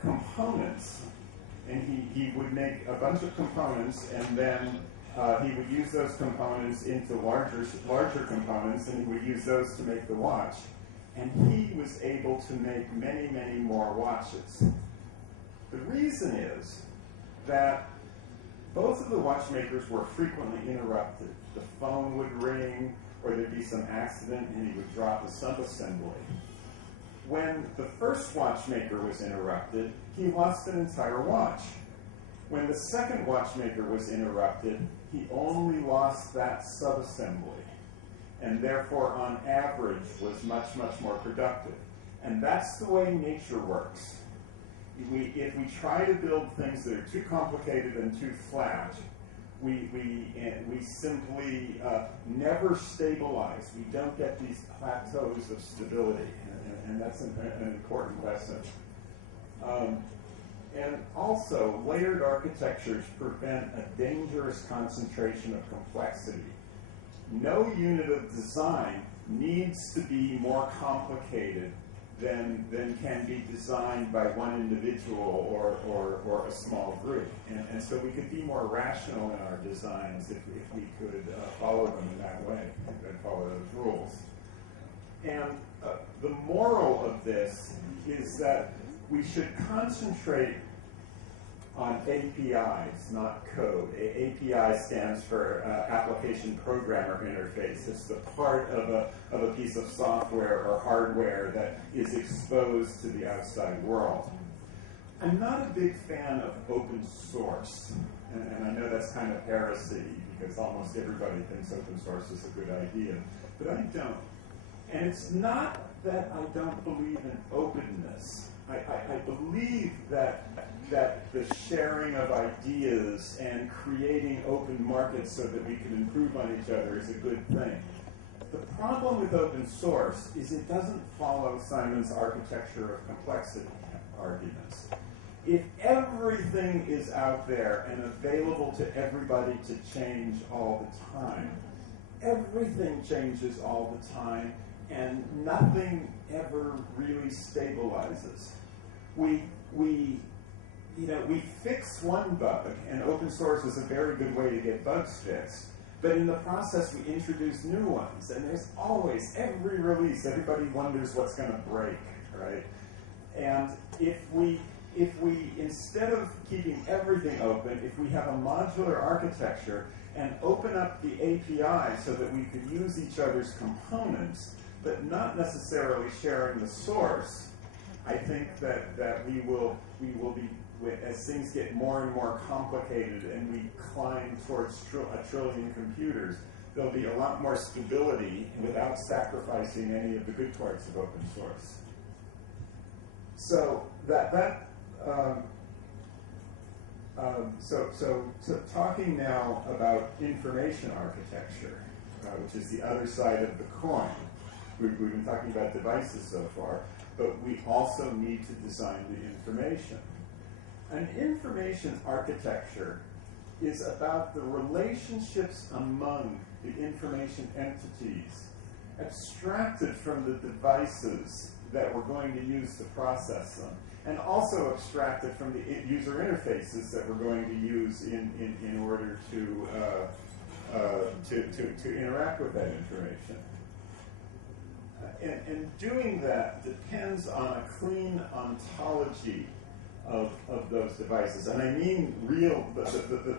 components, and he would make a bunch of components, and then he would use those components into larger components, and he would use those to make the watch. And he was able to make many, many more watches. The reason is that both of the watchmakers were frequently interrupted. The phone would ring, or there'd be some accident, and he would drop a subassembly. When the first watchmaker was interrupted, he lost an entire watch. When the second watchmaker was interrupted, he only lost that subassembly, and therefore, on average, was much, much more productive. And that's the way nature works. If we try to build things that are too complicated and too flat, we simply never stabilize. We don't get these plateaus of stability, and that's an important lesson. And also, layered architectures prevent a dangerous concentration of complexity. No unit of design needs to be more complicated than can be designed by one individual or a small group. And so we could be more rational in our designs if we could follow them in that way and follow those rules. And the moral of this is that we should concentrate on APIs, not code. API stands for Application Programmer Interface. It's the part of a piece of software or hardware that is exposed to the outside world. I'm not a big fan of open source, and I know that's kind of heresy because almost everybody thinks open source is a good idea, but I don't. And it's not that I don't believe in openness. I believe that the sharing of ideas and creating open markets so that we can improve on each other is a good thing. The problem with open source is it doesn't follow Simon's architecture of complexity arguments. If everything is out there and available to everybody to change all the time, everything changes all the time, and nothing ever really stabilizes. We fix one bug, and open source is a very good way to get bugs fixed. But in the process, we introduce new ones, and there's always, every release, everybody wonders what's going to break, right? And if we, instead of keeping everything open, if we have a modular architecture and open up the API so that we could use each other's components, but not necessarily sharing the source, I think that we will be, as things get more and more complicated and we climb towards a trillion computers, there'll be a lot more stability without sacrificing any of the good parts of open source. So so talking now about information architecture, which is the other side of the coin. We've been talking about devices so far, but we also need to design the information. An information architecture is about the relationships among the information entities abstracted from the devices that we're going to use to process them, and also abstracted from the user interfaces that we're going to use in order to interact with that information. And doing that depends on a clean ontology of those devices. And I mean real,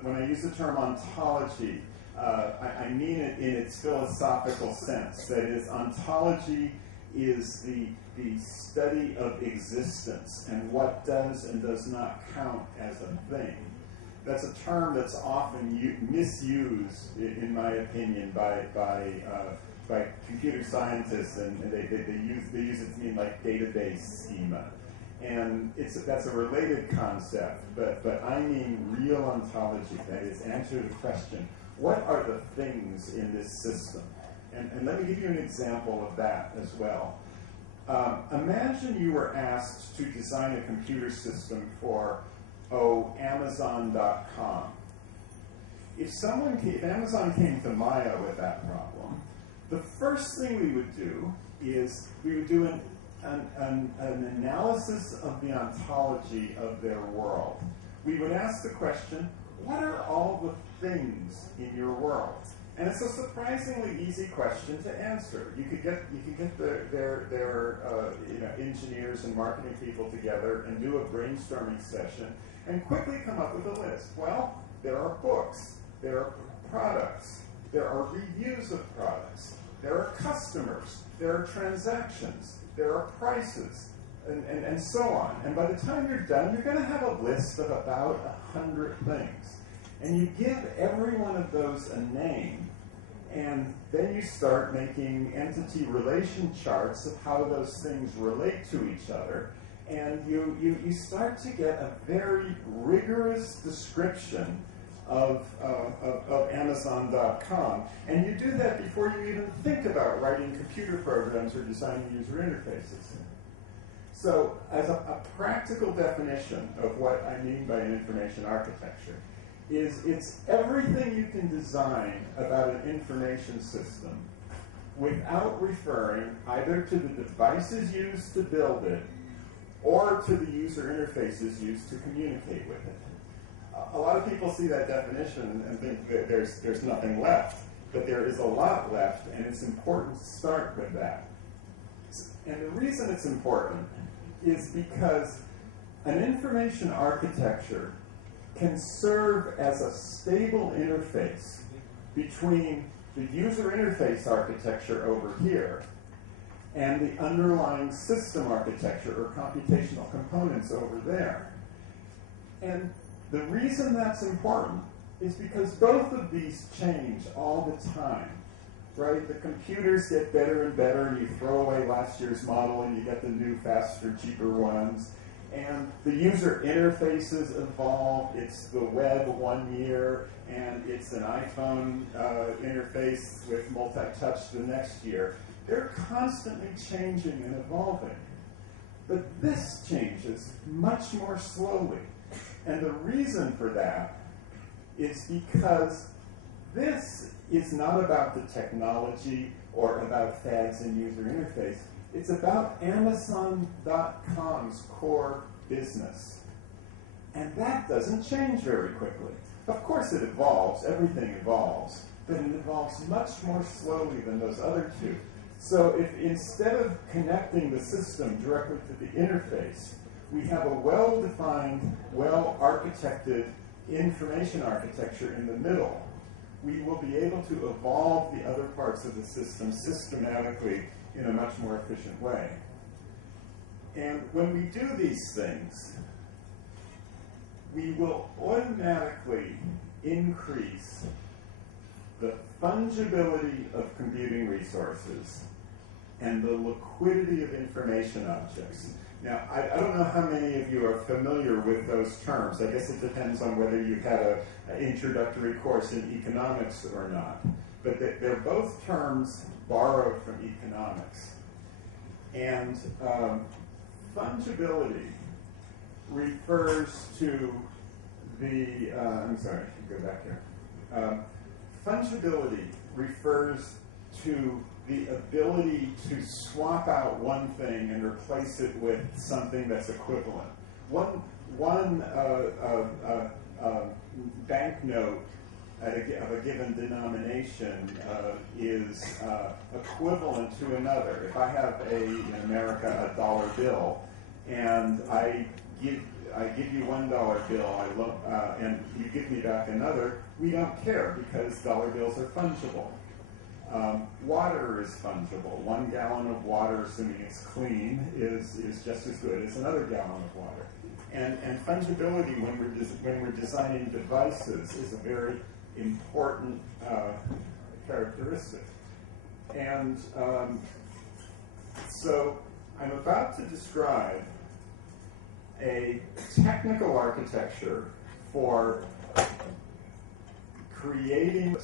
when I use the term ontology, I mean it in its philosophical sense. That is, ontology is the study of existence and what does and does not count as a thing. That's a term that's often misused, in my opinion, by computer scientists, and they use it to mean like database schema. And that's a related concept, but I mean real ontology. That is, answer the question, what are the things in this system? And let me give you an example of that as well. Imagine you were asked to design a computer system for, Amazon.com. If Amazon came to Maya with that problem, the first thing we would do is we would do an analysis of the ontology of their world. We would ask the question, what are all the things in your world? And it's a surprisingly easy question to answer. You could get their engineers and marketing people together and do a brainstorming session and quickly come up with a list. Well, there are books, there are products, there are reviews of products, there are customers, there are transactions, there are prices, and so on. And by the time you're done, you're going to have a list of about 100 things. And you give every one of those a name, and then you start making entity relation charts of how those things relate to each other, and you start to get a very rigorous description of Amazon.com. And you do that before you even think about writing computer programs or designing user interfaces. So as a practical definition of what I mean by an information architecture, it's everything you can design about an information system without referring either to the devices used to build it or to the user interfaces used to communicate with it. A lot of people see that definition and think that there's nothing left, but there is a lot left, and it's important to start with that. And the reason it's important is because an information architecture can serve as a stable interface between the user interface architecture over here and the underlying system architecture or computational components over there. And the reason that's important is because both of these change all the time, right? The computers get better and better, and you throw away last year's model and you get the new, faster, cheaper ones. And the user interfaces evolve. It's the web 1 year, and it's an iPhone interface with multi-touch the next year. They're constantly changing and evolving. But this changes much more slowly. And the reason for that is because this is not about the technology or about fads in user interface. It's about Amazon.com's core business. And that doesn't change very quickly. Of course it evolves, everything evolves, but it evolves much more slowly than those other two. So if instead of connecting the system directly to the interface, we have a well-defined, well-architected information architecture in the middle, we will be able to evolve the other parts of the system systematically in a much more efficient way. And when we do these things, we will automatically increase the fungibility of computing resources and the liquidity of information objects. Now, I don't know how many of you are familiar with those terms. I guess it depends on whether you've had an introductory course in economics or not. But they're both terms borrowed from economics. And fungibility refers to the, I'm sorry, I should go back here. Fungibility refers to the ability to swap out one thing and replace it with something that's equivalent. One banknote of a given denomination is equivalent to another. If I have in America, a dollar bill, and I give you $1 bill, and you give me back another, we don't care because dollar bills are fungible. Water is fungible. 1 gallon of water, assuming it's clean, is just as good as another gallon of water. And fungibility, when we're designing devices, is a very important characteristic. And so I'm about to describe a technical architecture for creating.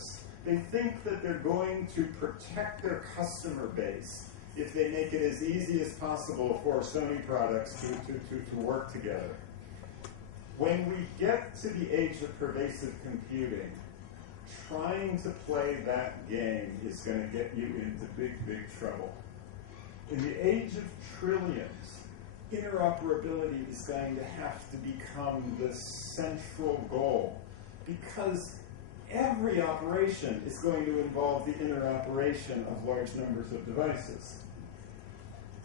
They think that they're going to protect their customer base if they make it as easy as possible for Sony products to work together. When we get to the age of pervasive computing, trying to play that game is going to get you into big, big trouble. In the age of trillions, interoperability is going to have to become the central goal, because every operation is going to involve the interoperation of large numbers of devices.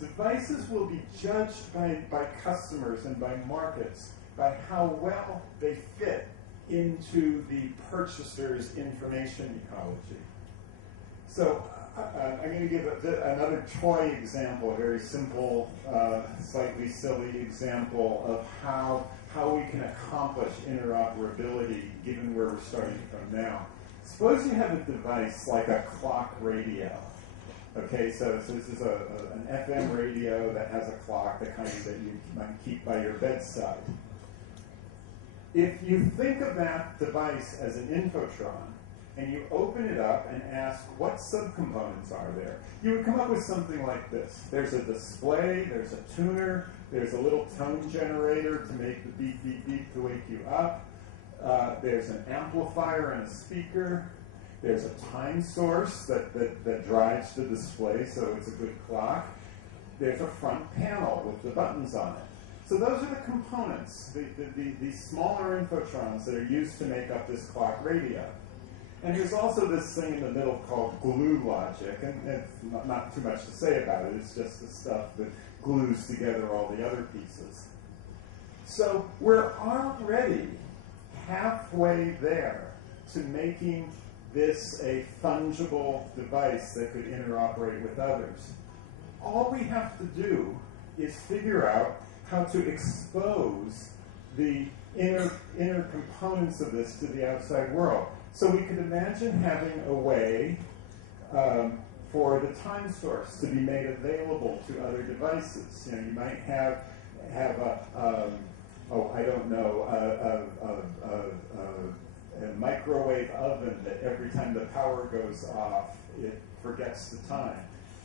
Devices will be judged by customers and by markets by how well they fit into the purchaser's information ecology. So I'm going to give another toy example, a very simple, slightly silly example of how we can accomplish interoperability given where we're starting from now. Suppose you have a device like a clock radio. Okay, so this is an FM radio that has a clock, the kind that you might keep by your bedside. If you think of that device as an infotron, and you open it up and ask what subcomponents are there, you would come up with something like this. There's a display, there's a tuner, there's a little tone generator to make the beep, beep, beep to wake you up. There's an amplifier and a speaker. There's a time source that drives the display, so it's a good clock. There's a front panel with the buttons on it. So those are the components, the smaller infotrons that are used to make up this clock radio. And there's also this thing in the middle called glue logic, and it's not too much to say about it. It's just the stuff that glues together all the other pieces. So we're already halfway there to making this a fungible device that could interoperate with others. All we have to do is figure out how to expose the inner components of this to the outside world. So we could imagine having a way for the time source to be made available to other devices. You know, you might have a microwave oven that every time the power goes off, it forgets the time.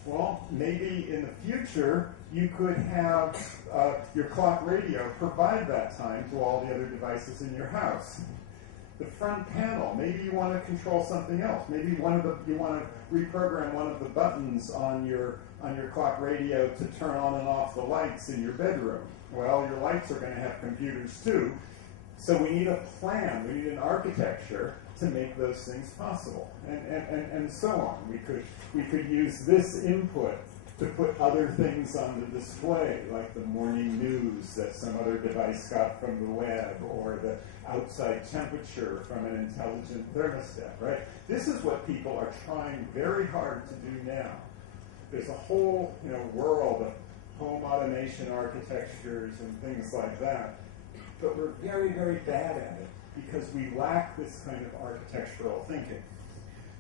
Well, maybe in the future, you could have your clock radio provide that time to all the other devices in your house. The front panel, maybe you want to control something else. Maybe you want to reprogram one of the buttons on your clock radio to turn on and off the lights in your bedroom. Well, your lights are going to have computers too. So we need a plan, we need an architecture to make those things possible, and so on. We could use this input to put other things on the display, like the morning news that some other device got from the web, or the outside temperature from an intelligent thermostat, right? This is what people are trying very hard to do now. There's a whole world of home automation architectures and things like that, but we're very, very bad at it because we lack this kind of architectural thinking.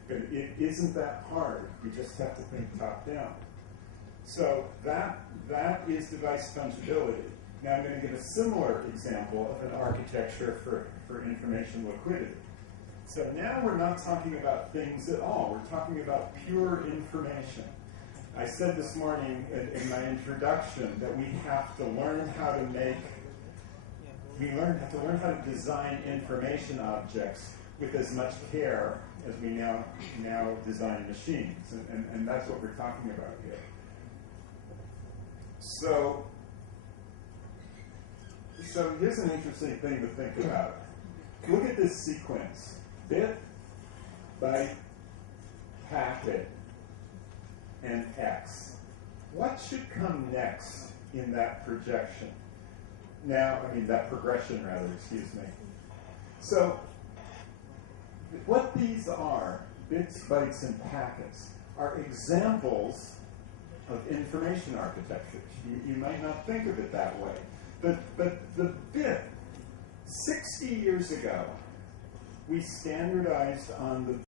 But it isn't that hard. We just have to think top down. So that is device fungibility. Now I'm going to give a similar example of an architecture for information liquidity. So now we're not talking about things at all. We're talking about pure information. I said this morning in my introduction that we have to learn how to design information objects with as much care as we now design machines, and that's what we're talking about here. So here's an interesting thing to think about. Look at this sequence: bit, byte, packet, and X. What should come next in that projection? Now, that progression rather, excuse me. So, what these are, bits, bytes, and packets, are examples of information architectures. You might not think of it that way. But the bit, 60 years ago, we standardized on the